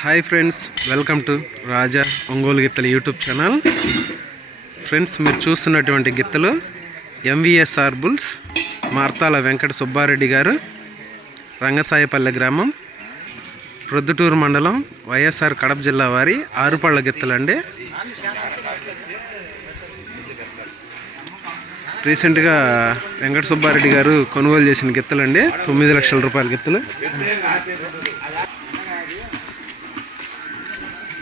Hi friends welcome to Raja Ongole గిత్తలు YouTube channel. Friends మీరు చూస్తున్నటువంటి గిత్తలు ఎంవిఎస్ఆర్ బుల్స్ మార్తాల వెంకట సుబ్బారెడ్డి గారు రంగసాయపల్లె గ్రామం ప్రొద్దుటూరు మండలం వైఎస్ఆర్ కడప జిల్లా వారి ఆరుపళ్ళ గిత్తలండి. రీసెంట్గా వెంకట సుబ్బారెడ్డి గారు కొనుగోలు చేసిన గిత్తలండి తొమ్మిది లక్షల రూపాయల గిత్తలు.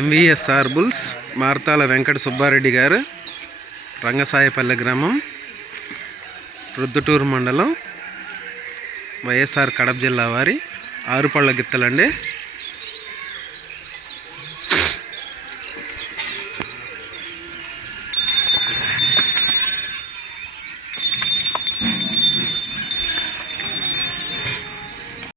ఎంవిఎస్ఆర్ బుల్స్ మార్తాల వెంకట సుబ్బారెడ్డి గారు రంగసాయపల్లె గ్రామం రుద్దుటూరు మండలం వైఎస్ఆర్ కడప జిల్లా వారి ఆరుపళ్ళ గిత్తలండి.